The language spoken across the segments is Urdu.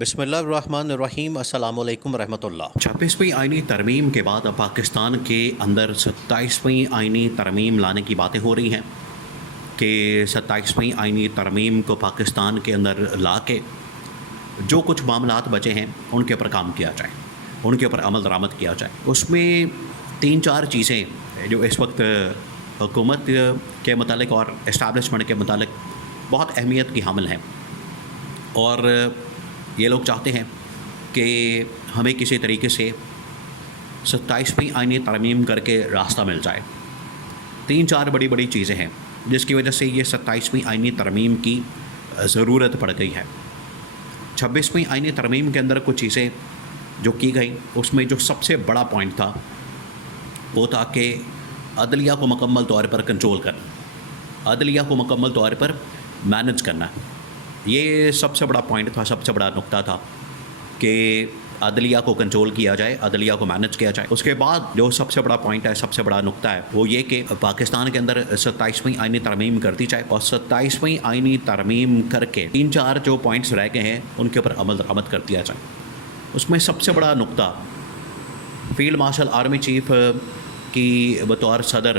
بسم اللہ الرحمن الرحیم۔ السلام علیکم ورحمۃ اللہ۔ 26ویں آئینی ترمیم کے بعد اب پاکستان کے اندر 27ویں آئینی ترمیم لانے کی باتیں ہو رہی ہیں کہ 27ویں آئینی ترمیم کو پاکستان کے اندر لا کے جو کچھ معاملات بچے ہیں ان کے اوپر کام کیا جائے، ان کے اوپر عمل درآمد کیا جائے۔ اس میں 3-4 چیزیں جو اس وقت حکومت کے متعلق اور اسٹیبلشمنٹ کے متعلق بہت اہمیت کی حامل ہیں، اور یہ لوگ چاہتے ہیں کہ ہمیں کسی طریقے سے 27ویں آئینی ترمیم کر کے راستہ مل جائے۔ 3-4 بڑی چیزیں ہیں جس کی وجہ سے یہ 27ویں آئینی ترمیم کی ضرورت پڑ گئی ہے۔ 26ویں آئینی ترمیم کے اندر کچھ چیزیں جو کی گئیں، اس میں جو سب سے بڑا پوائنٹ تھا وہ تھا کہ عدلیہ کو مکمل طور پر کنٹرول کرنا، عدلیہ کو مکمل طور پر مینج کرنا۔ یہ سب سے بڑا پوائنٹ تھا، سب سے بڑا نقطہ تھا کہ عدلیہ کو کنٹرول کیا جائے، عدلیہ کو مینج کیا جائے۔ اس کے بعد جو سب سے بڑا پوائنٹ ہے، سب سے بڑا نقطہ ہے، وہ یہ کہ پاکستان کے اندر 27ویں آئینی ترمیم کرتی جائے، اور 27ویں آئینی ترمیم کر کے 3-4 جو پوائنٹس رہ گئے ہیں ان کے اوپر عمل درآمد کر دیا جائے۔ اس میں سب سے بڑا نقطہ فیلڈ مارشل آرمی چیف کی بطور صدر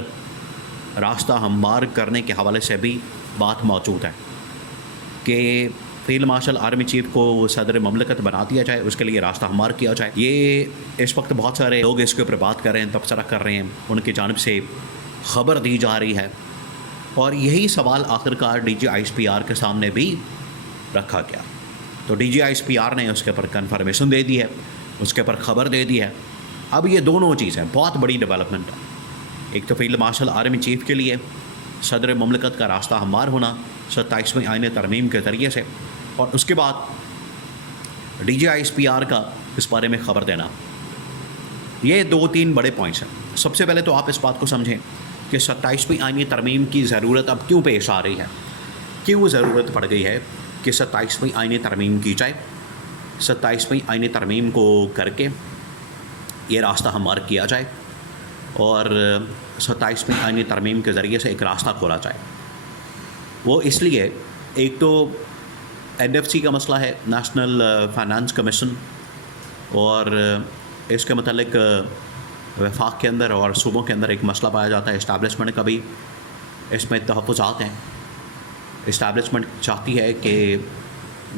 راستہ ہموار کرنے کے حوالے سے بھی بات موجود ہے کہ فیلڈ مارشل آرمی چیف کو صدر مملکت بنا دیا جائے، اس کے لیے راستہ ہموار کیا جائے۔ یہ اس وقت بہت سارے لوگ اس کے اوپر بات کر رہے ہیں، تبصرہ کر رہے ہیں، ان کی جانب سے خبر دی جا رہی ہے، اور یہی سوال آخرکار D G I S P R کے سامنے بھی رکھا گیا۔ تو D G I S P R نے اس کے اوپر کنفرمیشن دے دی ہے، اس کے اوپر خبر دے دی ہے۔ اب یہ دونوں چیزیں بہت بڑی ڈیولپمنٹ ہے۔ ایک تو فیلڈ مارشل آرمی چیف کے لیے صدر مملکت کا راستہ ہموار ہونا 27ویں آئینی ترمیم کے ذریعے سے، اور اس کے بعد D G I S P R کا اس بارے میں خبر دینا۔ یہ 2-3 بڑے پوائنٹس ہیں۔ سب سے پہلے تو آپ اس بات کو سمجھیں کہ 27ویں آئینی ترمیم کی ضرورت اب کیوں پیش آ رہی ہے، کیوں ضرورت پڑ گئی ہے کہ 27ویں آئینی ترمیم کی جائے۔ 27ویں آئینی ترمیم کو کر کے یہ راستہ ہموار کیا جائے، اور 27ویں آئینی ترمیم کے ذریعے سے ایک راستہ کھولا جائے۔ وہ اس لیے، ایک تو این ایف سی کا مسئلہ ہے، نیشنل فائنانس کمیشن، اور اس کے متعلق وفاق کے اندر اور صوبوں کے اندر ایک مسئلہ پایا جاتا ہے۔ اسٹیبلشمنٹ کا بھی اس میں تحفظات ہیں۔ اسٹیبلشمنٹ چاہتی ہے کہ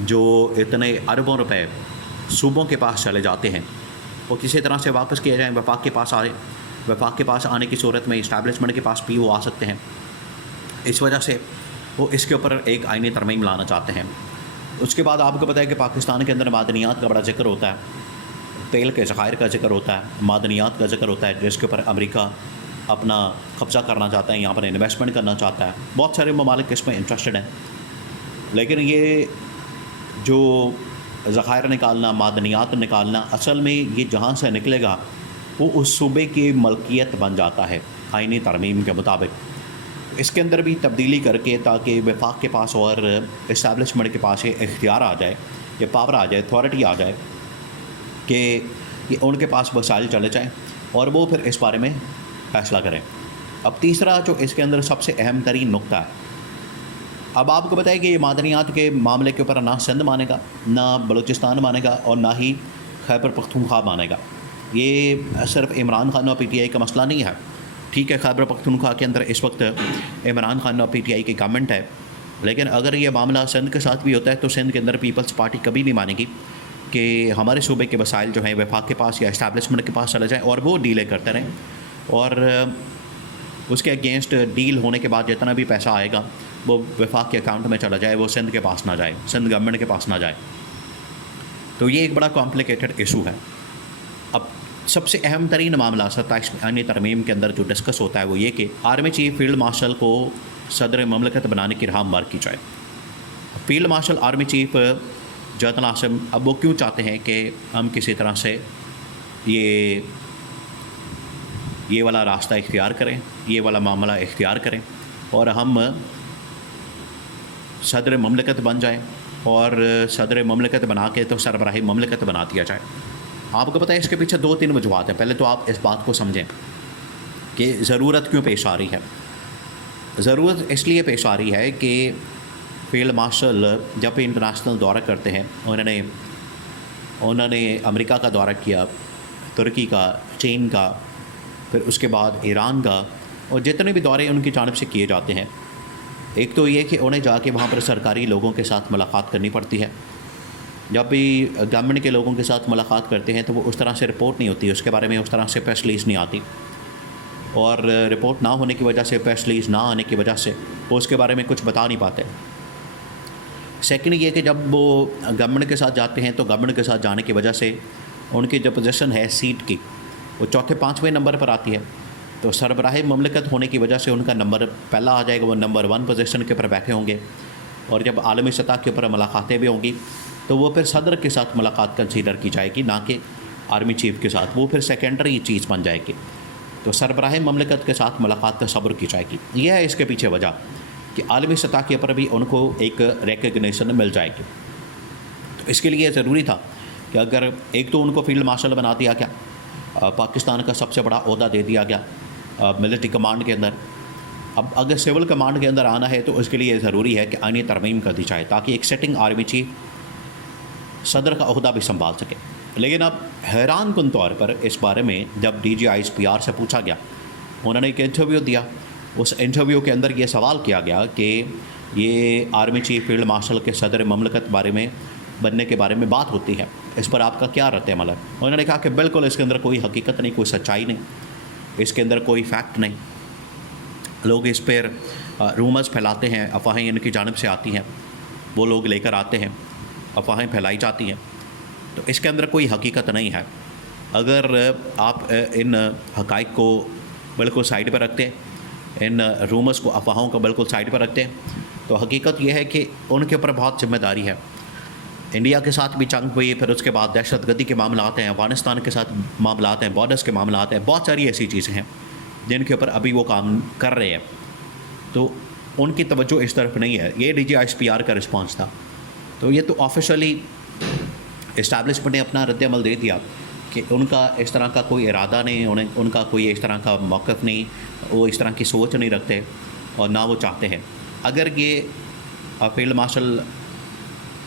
جو اتنے اربوں روپے صوبوں کے پاس چلے جاتے ہیں وہ کسی طرح سے واپس کیے جائیں، وفاق کے پاس آئے۔ وفاق کے پاس آنے کی صورت میں اسٹیبلشمنٹ کے پاس بھی وہ آ سکتے ہیں۔ اس وجہ سے وہ اس کے اوپر ایک آئینی ترمیم لانا چاہتے ہیں۔ اس کے بعد آپ کو پتہ ہے کہ پاکستان کے اندر معدنیات کا بڑا ذکر ہوتا ہے، تیل کے ذخائر کا ذکر ہوتا ہے، معدنیات کا ذکر ہوتا ہے، جس کے اوپر امریکہ اپنا قبضہ کرنا چاہتا ہے، یہاں پر انویسٹمنٹ کرنا چاہتا ہے۔ بہت سارے ممالک اس میں انٹرسٹڈ ہیں، لیکن یہ جو ذخائر نکالنا، معدنیات نکالنا، اصل میں یہ جہاں سے نکلے گا وہ اس صوبے کی ملکیت بن جاتا ہے آئینی ترمیم کے مطابق۔ اس کے اندر بھی تبدیلی کر کے تاکہ وفاق کے پاس اور اسٹیبلشمنٹ کے پاس یہ اختیار آ جائے، یہ پاور آ جائے، اتھارٹی آ جائے کہ یہ ان کے پاس وسائل چلے جائیں اور وہ پھر اس بارے میں فیصلہ کریں۔ اب تیسرا جو اس کے اندر سب سے اہم ترین نقطہ ہے، اب آپ کو بتائیں کہ یہ معدنیات کے معاملے کے اوپر نہ سندھ مانے گا، نہ بلوچستان مانے گا، اور نہ ہی خیبر پختونخوا مانے گا۔ یہ صرف عمران خان اور پی ٹی آئی کا مسئلہ نہیں ہے۔ ٹھیک ہے، خیبر پختونخوا کے اندر اس وقت عمران خان اور پی ٹی آئی کی گورنمنٹ ہے، لیکن اگر یہ معاملہ سندھ کے ساتھ بھی ہوتا ہے تو سندھ کے اندر پیپلز پارٹی کبھی نہیں مانے گی کہ ہمارے صوبے کے وسائل جو ہیں وفاق کے پاس یا اسٹیبلشمنٹ کے پاس چلے جائیں اور وہ ڈیلے کرتے رہیں، اور اس کے اگینسٹ ڈیل ہونے کے بعد جتنا بھی پیسہ آئے گا وہ وفاق کے اکاؤنٹ میں چلا جائے، وہ سندھ کے پاس نہ جائے، سندھ گورنمنٹ کے پاس نہ جائے۔ تو یہ ایک بڑا کمپلیکیٹڈ ایشو ہے۔ اب سب سے اہم ترین معاملہ 27ویں آئینی ترمیم کے اندر جو ڈسکس ہوتا ہے وہ یہ کہ آرمی چیف فیلڈ مارشل کو صدر مملکت بنانے کی راہ ہموار کی جائے۔ Field marshal army chief general Asim اب وہ کیوں چاہتے ہیں کہ ہم کسی طرح سے یہ والا راستہ اختیار کریں، یہ والا معاملہ اختیار کریں، اور ہم صدر مملکت بن جائیں، اور صدر مملکت بنا کے تو سربراہ مملکت بنا دیا جائے۔ آپ کو پتہ ہے اس کے پیچھے 2-3 وجوہات ہیں۔ پہلے تو آپ اس بات کو سمجھیں کہ ضرورت کیوں پیش آ رہی ہے۔ ضرورت اس لیے پیش آ رہی ہے کہ فیلڈ مارشل جب انٹرنیشنل دورہ کرتے ہیں، انہوں نے انہوں نے امریکہ کا دورہ کیا، ترکی کا، چین کا، پھر اس کے بعد ایران کا، اور جتنے بھی دورے ان کی جانب سے کیے جاتے ہیں، ایک تو یہ کہ انہیں جا کے وہاں پر سرکاری لوگوں کے ساتھ ملاقات کرنی پڑتی ہے. جب بھی گورنمنٹ کے لوگوں کے ساتھ ملاقات کرتے ہیں تو وہ اس طرح سے رپورٹ نہیں ہوتی، اس کے بارے میں اس طرح سے پریس ریلیز نہیں آتی، اور رپورٹ نہ ہونے کی وجہ سے، پریس ریلیز نہ آنے کی وجہ سے وہ اس کے بارے میں کچھ بتا نہیں پاتے. سیکنڈ یہ کہ جب وہ گورنمنٹ کے ساتھ جاتے ہیں تو گورنمنٹ کے ساتھ جانے کی وجہ سے ان کی جو پوزیشن ہے سیٹ کی وہ چوتھے پانچویں نمبر پر آتی ہے، تو سربراہ مملکت ہونے کی وجہ سے ان کا نمبر پہلا آ جائے گا، وہ نمبر 1 پوزیشن کے اوپر بیٹھے ہوں گے. اور جب عالمی سطح کے اوپر ملاقاتیں بھی ہوں گی تو وہ پھر صدر کے ساتھ ملاقات کنسیڈر کی جائے گی، نہ کہ آرمی چیف کے ساتھ، وہ پھر سیکنڈری چیز بن جائے گی. تو سربراہ مملکت کے ساتھ ملاقات تصور کی جائے گی. یہ ہے اس کے پیچھے وجہ کہ عالمی سطح کے اوپر بھی ان کو ایک ریکگنیشن مل جائے گی. تو اس کے لیے ضروری تھا کہ اگر ایک تو ان کو فیلڈ مارشل بنا دیا گیا، پاکستان کا سب سے بڑا عہدہ دے دیا گیا ملٹری کمانڈ کے اندر، اب اگر سول کمانڈ کے اندر آنا ہے تو اس کے لیے ضروری ہے کہ آئینی ترمیم کر دی جائے تاکہ ایک سیٹنگ آرمی چیف صدر کا عہدہ بھی سنبھال سکے. لیکن اب حیران کن طور پر اس بارے میں جب DGISPR سے پوچھا گیا، انہوں نے ایک انٹرویو دیا، اس انٹرویو کے اندر یہ سوال کیا گیا کہ یہ army chief field marshal K صدر مملکت بارے میں بننے کے بارے میں بات ہوتی ہے، اس پر آپ کا کیا رد عمل ہے؟ انہوں نے کہا کہ بالکل اس کے اندر کوئی حقیقت نہیں، کوئی سچائی نہیں، اس کے اندر کوئی فیکٹ نہیں. لوگ اس پر رومرز پھیلاتے ہیں، افواہیں ان کی جانب سے آتی ہیں، وہ لوگ لے کر آتے ہیں، افواہیں پھیلائی جاتی ہیں، تو اس کے اندر کوئی حقیقت نہیں ہے. اگر آپ ان حقائق کو بالکل سائڈ پہ رکھتے ہیں، ان رومرز کو، افواہوں کو بالکل سائڈ پہ رکھتے ہیں، تو حقیقت یہ ہے کہ ان کے اوپر بہت ذمہ داری ہے. انڈیا کے ساتھ بھی جنگ ہوئی، پھر اس کے بعد دہشت گردی کے معاملات ہیں، افغانستان کے ساتھ معاملات ہیں، بارڈرز کے معاملات ہیں، بہت ساری ایسی چیزیں ہیں جن کے اوپر ابھی وہ کام کر رہے ہیں. تو ان کی توجہ اس طرف نہیں ہے. یہ DGISPR کا رسپانس تھا. تو یہ تو آفیشلی اسٹیبلشمنٹ نے اپنا رد عمل دے دیا کہ ان کا اس طرح کا کوئی ارادہ نہیں، ان کا کوئی اس طرح کا موقف نہیں، وہ اس طرح کی سوچ نہیں رکھتے اور نہ وہ چاہتے ہیں. اگر یہ فیلڈ مارشل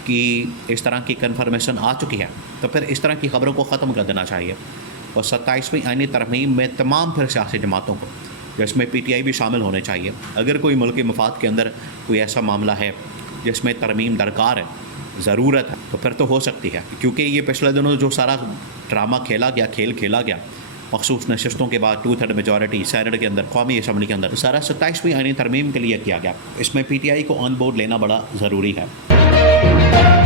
کی اس طرح کی کنفرمیشن آ چکی ہے تو پھر اس طرح کی خبروں کو ختم کر دینا چاہیے، اور 27ویں آئینی ترمیم میں تمام پھر سیاسی جماعتوں کو، جس میں PTI بھی شامل ہونے چاہیے. اگر کوئی ملکی مفاد کے اندر کوئی ایسا معاملہ ہے جس میں ترمیم درکار ہے، ضرورت ہے، تو پھر تو ہو سکتی ہے. کیونکہ یہ پچھلے دنوں جو سارا ڈرامہ کھیلا گیا، کھیل کھیلا گیا مخصوص نشستوں کے بعد 2/3 میجورٹی سینٹ کے اندر، قومی اسمبلی کے اندر، سارا 27ویں آئینی ترمیم کے لیے کیا گیا. اس میں PTI کو آن بورڈ لینا بڑا ضروری ہے.